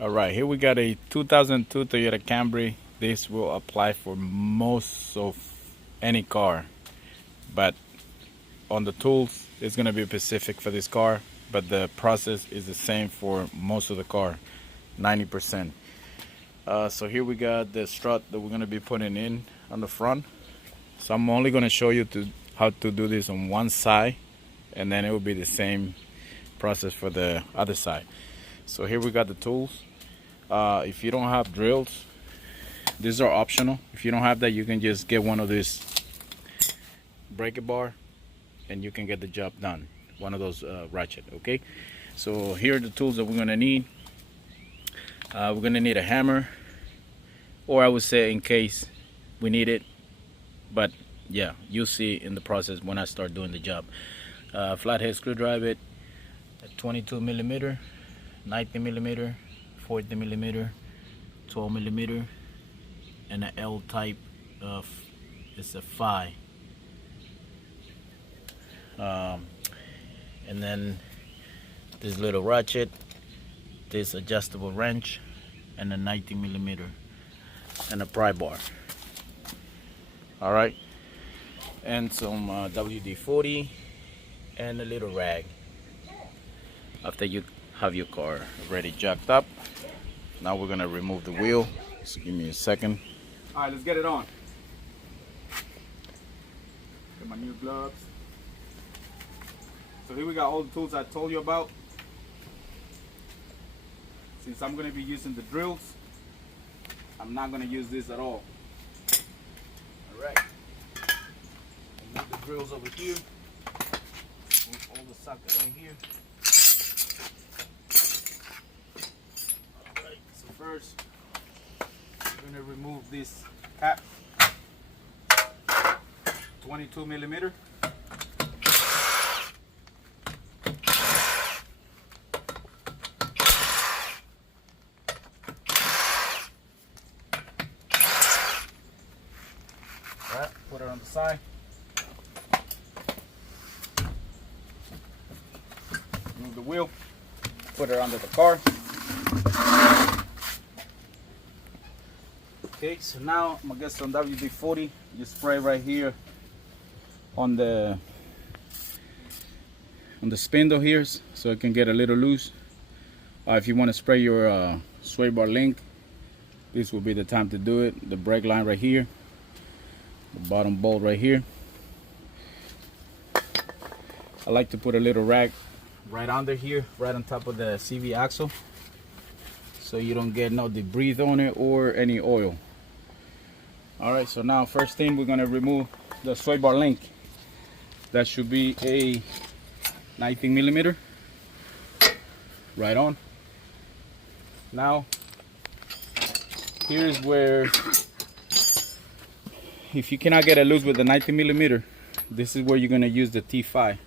All right, here we got a 2002 Toyota Camry. This will apply for most of any car, but on the tools it's going to be specific for this car, but the process is the same for most of the car, 90%. So here we got the strut that we're going to be putting in on the front. So I'm only going to show you how to do this on one side, and then it will be the same process for the other side. So here we got the tools. If you don't have drills, these are optional. If you don't have that, you can just get one of these breaker bar and you can get the job done. One of those ratchet, okay? So here are the tools that we're gonna need. We're gonna need a hammer, or I would say in case we need it, but yeah, you'll see in the process when I start doing the job. Flathead screwdriver, a 22 millimeter, 90 millimeter, 40 millimeter, 12 millimeter, and an L type of, it's a 5. And then this little ratchet, this adjustable wrench, and a 90 millimeter, and a pry bar. All right, and some WD-40 and a little rag. After you have your car already jacked up, now we're gonna remove the wheel. So give me a second. All right, let's get it on. Get my new gloves. So here we got all the tools I told you about. Since I'm gonna be using the drills, I'm not gonna use this at all. All right. I'll move the drills over here. Move all the socket right here. All right. So first, we're gonna remove this cap. 22 millimeter. Alright, put it on the side. Move the wheel. Put it under the car. Okay, so now I'm gonna get some WD-40. You spray right here on the spindle here, so it can get a little loose. If you want to spray your sway bar link, this will be the time to do it. The brake line right here, the bottom bolt right here. I like to put a little rag right under here, right on top of the CV axle, so you don't get no debris on it or any oil. All right, so now first thing, we're gonna remove the sway bar link. That should be a 19 millimeter. Right on. Now, here's where, if you cannot get it loose with the 19 millimeter, this is where you're gonna use the T5.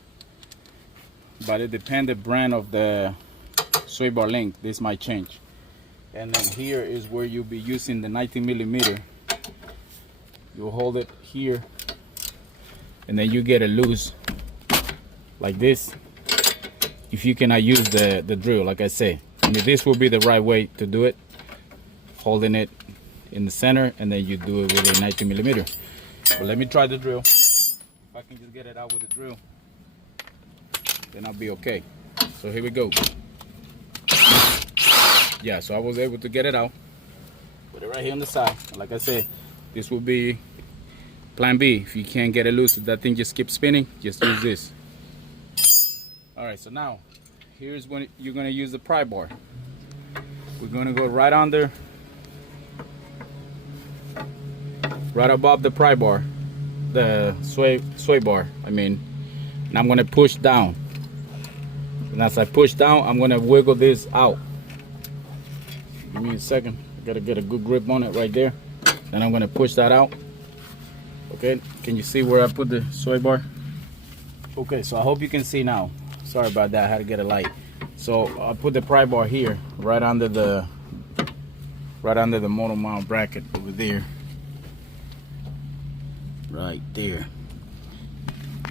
But it depends the brand of the sway bar link. This might change. And then here is where you'll be using the 19 millimeter. You'll hold it here, and then you get it loose like this. If you cannot use the drill, like I say, I mean, this will be the right way to do it. Holding it in the center, and then you do it with a 90 millimeter. But let me try the drill. If I can just get it out with the drill, then I'll be okay. So here we go. Yeah, so I was able to get it out. Put it right here on the side. Like I said, this will be plan B. If you can't get it loose, if that thing just keeps spinning, just use this. All right, so now here's when you're gonna use the pry bar. We're gonna go right under, right above the pry bar, the sway bar, I mean, and I'm gonna push down. And as I push down, I'm gonna wiggle this out. Give me a second. I gotta get a good grip on it right there. Then I'm gonna push that out. Okay, can you see where I put the sway bar? Okay, so I hope you can see now. Sorry about that, I had to get a light. So I put the pry bar here, right under the motor mount bracket over there. Right there.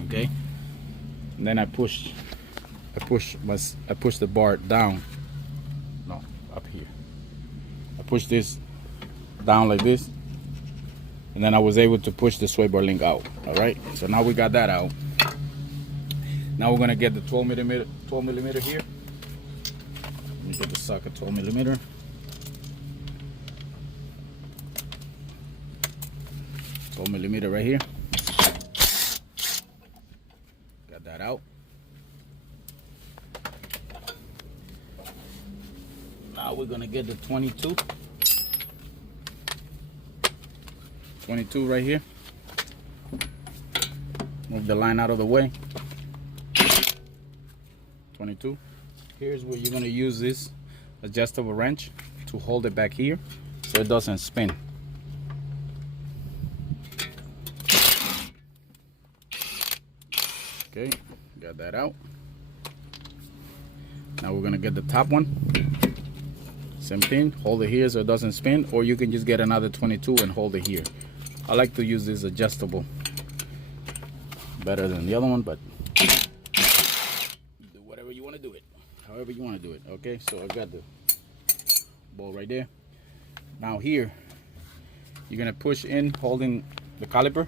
Okay. And then I push the bar down. No, up here. push this down like this, and then I was able to push the sway bar link out. All right, so now we got that out. Now we're gonna get the 12 millimeter here. Let me get the socket 12 millimeter. Right here. Got that out. Now we're gonna get the 22 right here. Move the line out of the way. 22. Here's where you're gonna use this adjustable wrench to hold it back here so it doesn't spin. Okay, got that out. Now we're gonna get the top one. Same thing, hold it here so it doesn't spin, or you can just get another 22 and hold it here. I like to use this adjustable better than the other one, but do whatever you want to do it, however you want to do it. Okay, so I got the ball right there. Now here, you're gonna push in, holding the caliper.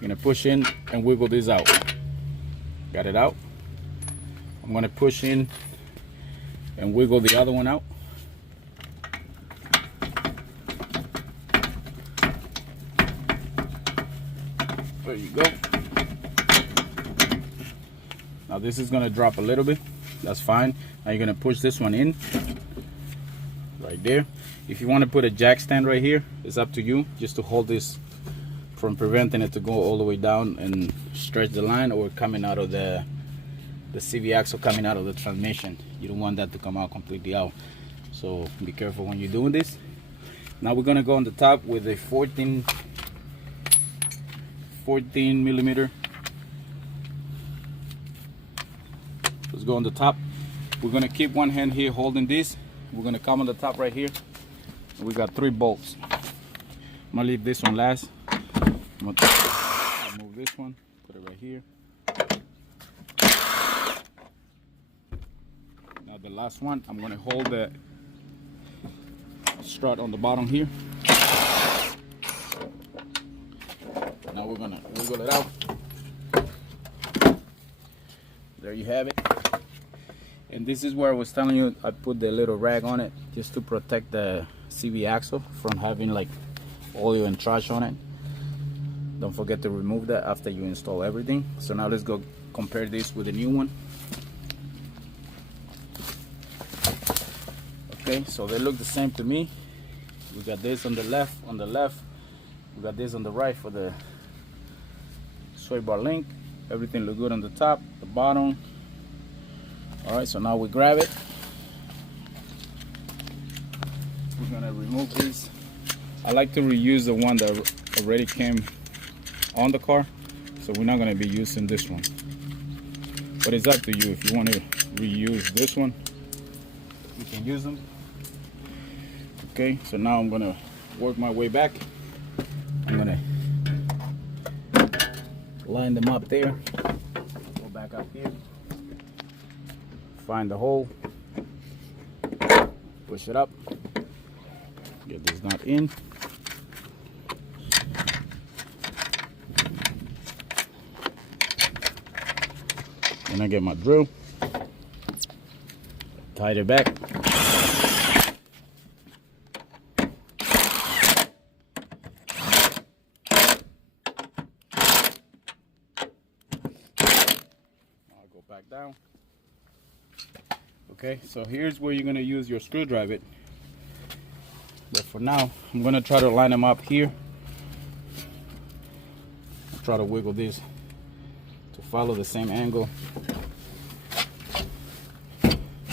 You're gonna push in and wiggle this out. Got it out. I'm gonna push in and wiggle the other one out. There you go. Now this is gonna drop a little bit. That's fine. Now you're gonna push this one in right there. If you want to put a jack stand right here, it's up to you, just to hold this from preventing it to go all the way down and stretch the line, or coming out of the CV axle, coming out of the transmission. You don't want that to come out completely out, so be careful when you're doing this. Now we're gonna go on the top with a 14 millimeter. Let's go on the top. We're gonna keep one hand here holding this. We're gonna come on the top right here. We got 3 bolts. I'm gonna leave this one last. I'm gonna move this one, put it right here. Now the last one, I'm gonna hold the strut on the bottom here. Now we're gonna wiggle it out. There you have it. And this is where I was telling you I put the little rag on it just to protect the CV axle from having like oil and trash on it. Don't forget to remove that after you install everything. So now let's go compare this with the new one. Okay, so they look the same to me. We got this on the left, we got this on the right for the sway bar link. Everything look good on the top, the bottom. All right, so now we grab it. We're gonna remove these. I like to reuse the one that already came on the car, so we're not gonna be using this one. But it's up to you. If you want to reuse this one, you can use them. Okay, so now I'm gonna work my way back. I'm gonna line them up there. Go back up here. Find the hole. Push it up. Get this nut in. And I get my drill. Tied it back. I'll go back down. Okay, so here's where you're gonna use your screwdriver. But for now, I'm gonna try to line them up here. I'll try to wiggle this to follow the same angle.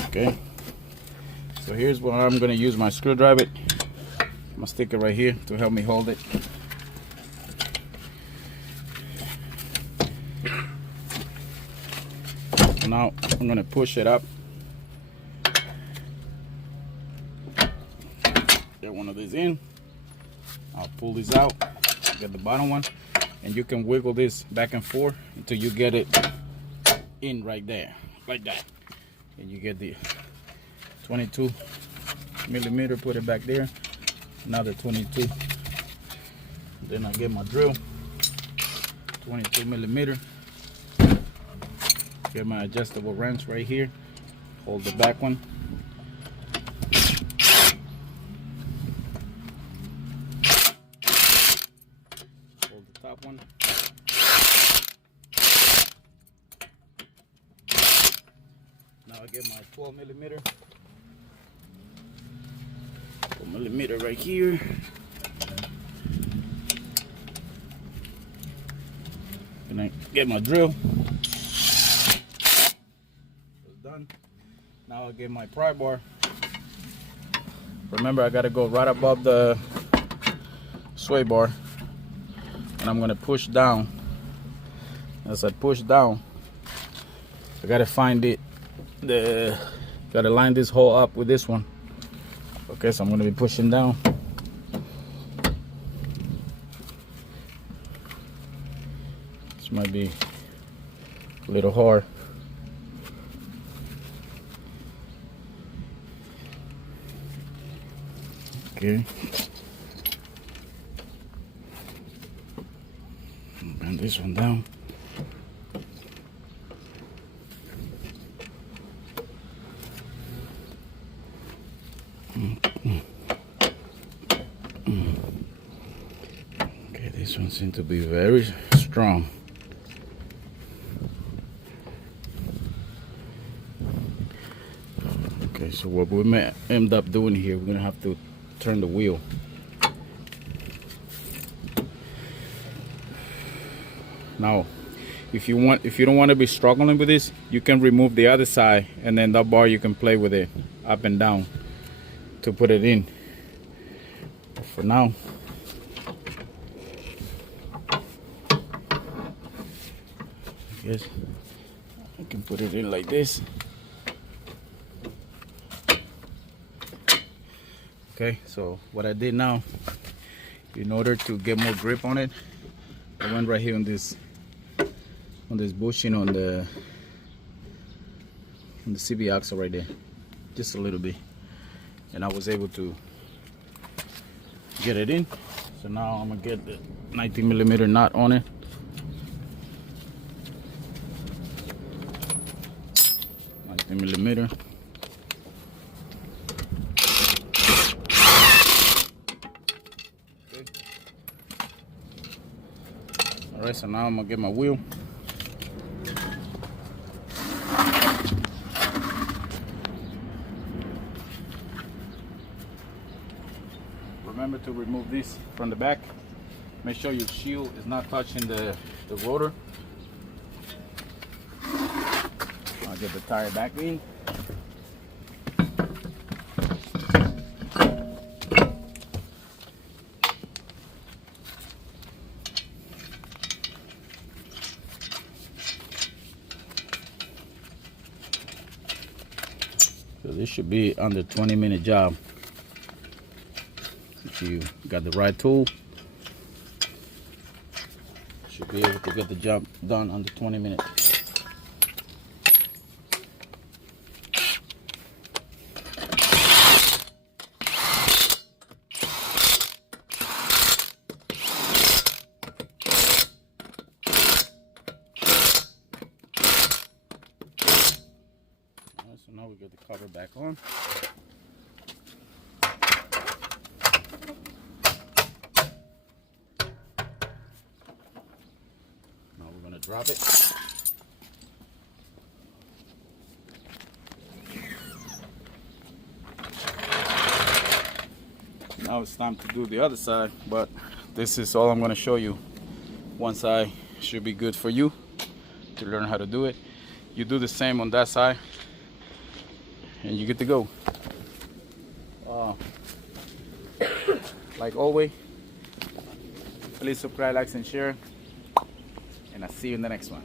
Okay, so here's where I'm gonna use my screwdriver. I'm gonna stick it right here to help me hold it. Now I'm gonna push it up. Get one of these in. I'll pull this out, get the bottom one, and you can wiggle this back and forth until you get it in right there, like that. And you get the 22 millimeter, put it back there. Another 22. Then I get my drill, 22 millimeter. Get my adjustable wrench right here. Hold the back one. Hold the top one. Now I get my 12 millimeter. 12 millimeter right here. And I get my drill. It's done. Now I get my pry bar. Remember, I gotta go right above the sway bar, and I'm gonna push down. As I push down, I gotta find it. Gotta line this hole up with this one. Okay, so I'm gonna be pushing down. This might be a little hard. Okay. Bend this one down. Okay, this one seems to be very strong. Okay, so what we may end up doing here, we're gonna have to turn the wheel. Now, if you don't want to be struggling with this, you can remove the other side, and then that bar you can play with it up and down to put it in. But for now, I guess I can put it in like this. Okay, so what I did now, in order to get more grip on it, I went right here on this bushing on the CB axle right there, just a little bit, and I was able to get it in. So now I'm gonna get the 19 millimeter knot on it. Millimeter. Okay. All right, so now I'm gonna get my wheel. Remember to remove this from the back. Make sure your shield is not touching the rotor. I'll get the tire back in. So this should be under 20-minute job. If you got the right tool, should be able to get the job done under 20 minutes. So now we get the cover back on. Now we're gonna drop it. Now it's time to do the other side, but this is all I'm gonna show you. One side should be good for you to learn how to do it. You do the same on that side, and you get to go. Like always, please subscribe, like, and share, and I'll see you in the next one.